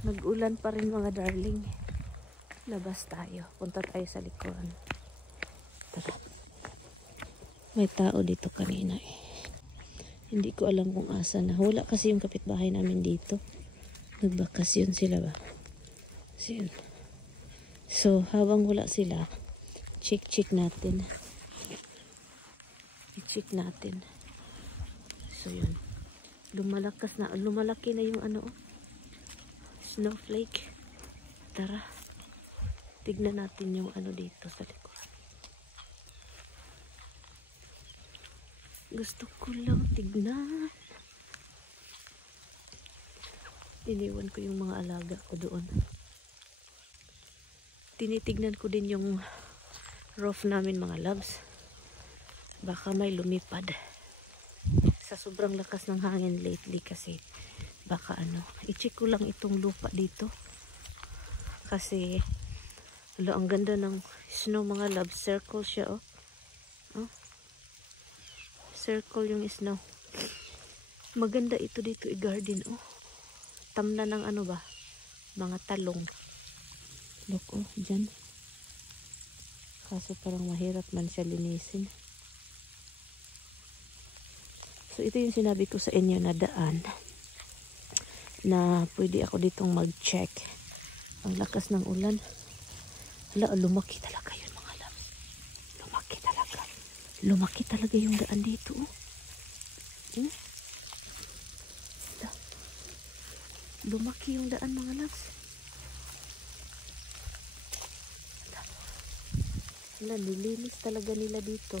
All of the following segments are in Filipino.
Nag-ulan pa rin mga darling. Labas tayo. Punta tayo sa likuran. Tara. May tao dito kanina eh. Hindi ko alam kung asa na. Wala kasi yung kapitbahay namin dito. Nagbakasyon sila ba? So, habang wala sila, check natin. I-check natin. So, yun. Lumalaki na yung ano, snowflake. Tara. Tignan natin yung ano dito sa likod. Gusto ko lang tignan. Iniwan ko yung mga alaga ko doon. Tinitignan ko din yung roof namin mga loves. Baka may lumipad. Sa sobrang lakas ng hangin lately kasi baka ano. I-check ko lang itong lupa dito. Kasi ang ganda ng snow mga loves. Circle siya oh. Circle yung snow. Maganda ito dito i-garden oh. Tamna ng ano ba? Mga talong. Look oh, dyan. Kaso parang mahirap man siya linisin. So ito yung sinabi ko sa inyo na daan. Na pwede ako ditong mag-check. Ang lakas ng ulan. Hala, lumaki talaga yun mga loves. Lumaki talaga. Lumaki talaga yung daan dito oh. Lumaki yung daan mga loves. Wala, nilinis talaga nila dito.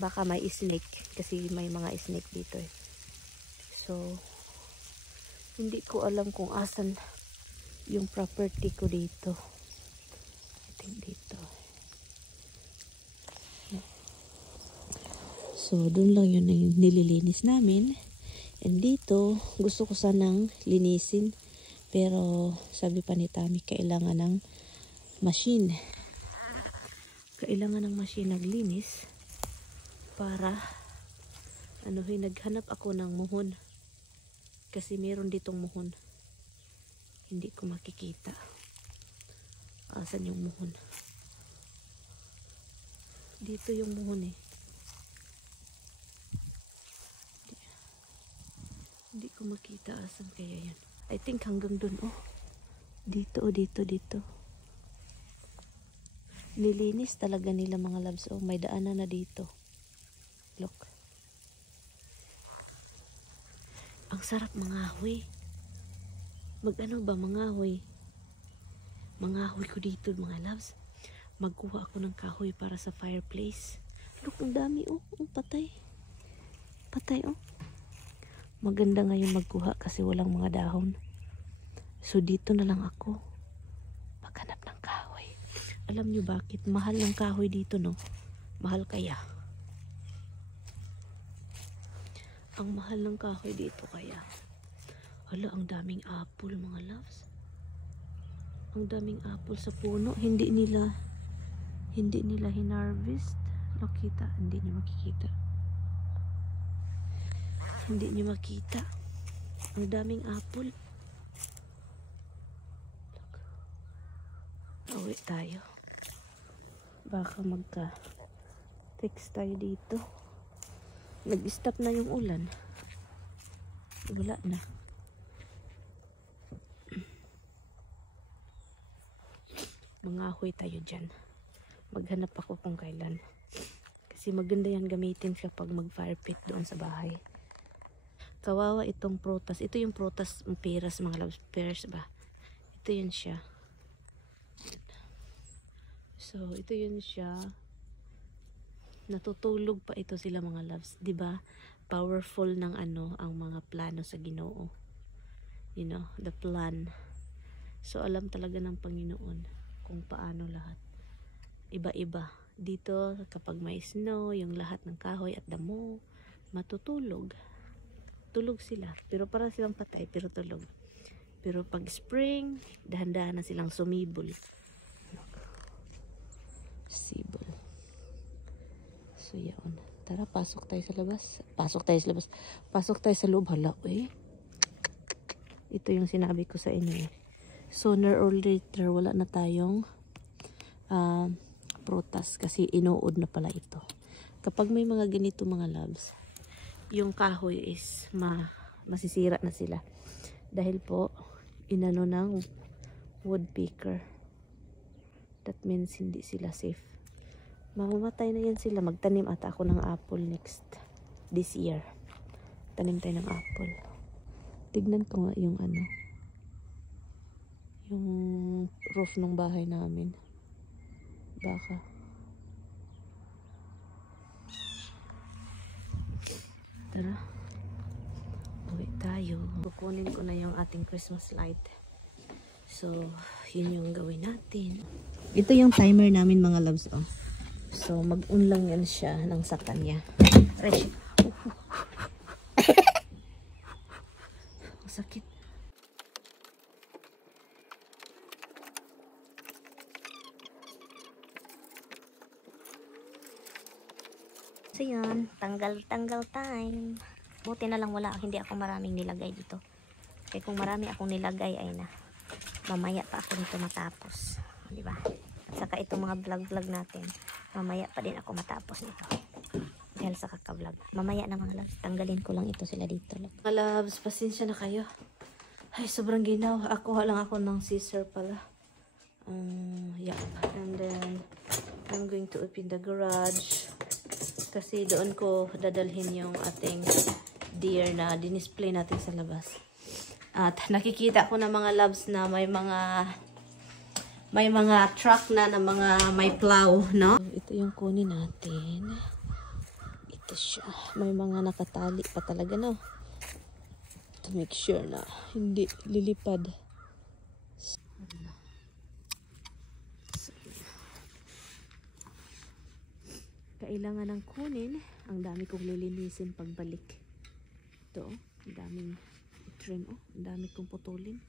Baka may snake. Kasi may mga snake dito eh. So, hindi ko alam kung asan yung property ko dito. I think dito. So, dun lang yun yung nililinis namin. And dito, gusto ko sanang linisin. Pero, sabi pa ni Tami, kailangan ng machine. Kailangan ng machine naglinis. Para, naghanap ako ng muhon. Kasi meron ditong muhon. Hindi ko makikita. Asan yung muhon? Dito yung muhon eh. Hindi ko makita asan kaya yan. I think hanggang dun oh. Dito oh, dito. Nilinis talaga nila mga loves oh. May daanan na dito. Look. Ang sarap mangahoy. Mag-ano ba mangahoy? Mangahoy ko dito mga loves. Magkuha ako ng kahoy para sa fireplace. Look, ang dami oh. Patay. Patay oh. Maganda ngayon magkuha kasi walang mga dahon. So dito na lang ako maghanap ng kahoy. Alam nyo bakit? Mahal ng kahoy dito no? Mahal kaya? Ang mahal ng kahoy dito kaya? Hala, ang daming apple mga loves. Ang daming apple sa puno. Hindi nila hinarvest. Nakita? Hindi nyo makikita. Hindi nyo makita. Ang daming apple. Uwi tayo. Baka magka-text tayo dito. Nag-stop na yung ulan. Wala na. Mangahoy tayo dyan. Maghanap ako kung kailan. Kasi maganda yan gamitin siya pag mag-fire pit doon sa bahay. Kawawa itong prutas. Ito yung prutas, peras, mga loves. Pears ba? Ito yun siya. So, ito yun siya. Natutulog pa ito sila mga loves. 'Di ba? Powerful ng ang mga plano sa Ginoo. You know, the plan. So, alam talaga ng Panginoon kung paano lahat. Iba-iba. Dito, kapag may snow, yung lahat ng kahoy at damo, matutulog. Tulog sila. Pero parang silang patay, pero tulog. Pero pag spring, dahan-dahan na silang sumibol. Sibol. So, yun. Tara, pasok tayo sa labas. Pasok tayo sa loob. Hala, eh. Ito yung sinabi ko sa inyo eh. Sooner or later, wala na tayong prutas kasi inuod na pala ito. Kapag may mga ganito mga loves, yung kahoy is masisira na sila. Dahil po, inano ng woodpecker. That means hindi sila safe. Mamamatay na yan sila. Magtanim ata ako ng apple this year. Tanim tayo ng apple. Tignan ko nga yung yung roof ng bahay namin. Baka tara, uwi tayo. Kukunin ko na yung ating Christmas light. So yun yung gawin natin. Ito yung timer namin mga loves. So mag-on lang yan siya ng sa kanya. Fresh. Sakit. So yun, tanggal time. Buti na lang hindi ako maraming nilagay dito. Kaya kung marami akong nilagay ay mamaya pa ako nito matapos. Diba? At saka itong mga vlog natin, mamaya pa din ako matapos nito. Dahil sa kaka-vlog. Mamaya na mga loves, tanggalin ko lang ito sila dito. Mga loves, pasensya na kayo. Ay, sobrang ginaw. Ako lang ako ng scissor pala. Yeah. And then, I'm going to open the garage. Kasi doon ko dadalhin yung ating deer na dinisplay natin sa labas. At nakikita ko na mga loves na may mga truck na mga may plow, no? Ito yung kunin natin. Ito siya. May mga nakatali pa talaga, no? To make sure na hindi lilipad. Kailangan ng kunin. Ang dami kong lilinisin pagbalik. Ito, ang daming trim, ang dami kong putulin.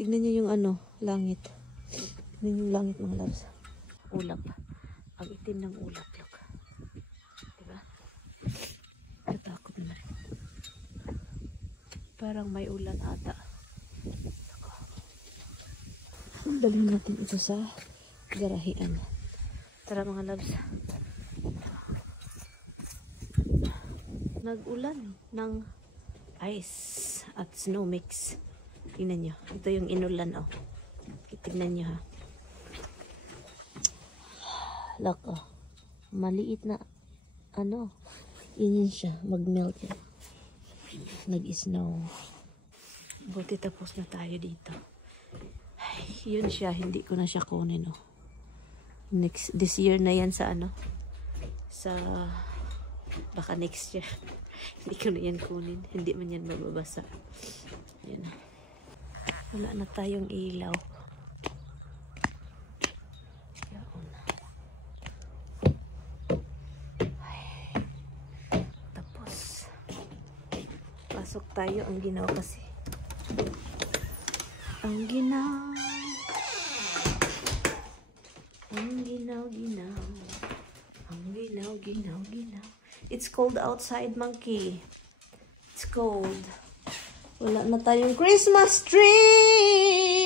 Tignan niyo yung langit. Tignan yung langit mga loves. Ulap. Ang itim ng ulap. Look. Diba? Natakot na. Parang may ulan ata. Dalhin natin ito sa garahian. Tara mga loves. Nag-ulan ng ice at snow mix. Tingnan nyo. Ito yung inulan, Tignan nyo, ha. Look, maliit na, yun siya. Mag-melt yan. Nag-snow. Buti tapos na tayo dito. Ay, yun siya. Hindi ko na siya kunin, this year na yan sa baka next year. Hindi ko na yan kunin. Hindi man yan mababasa. Yan. Wala na tayong ilaw. Ay. Tapos pasok tayo. Ang ginaw kasi. Ang ginaw. Ang ginaw. Ang ginaw. It's cold outside, monkey. It's cold. Wala na tayong Christmas tree!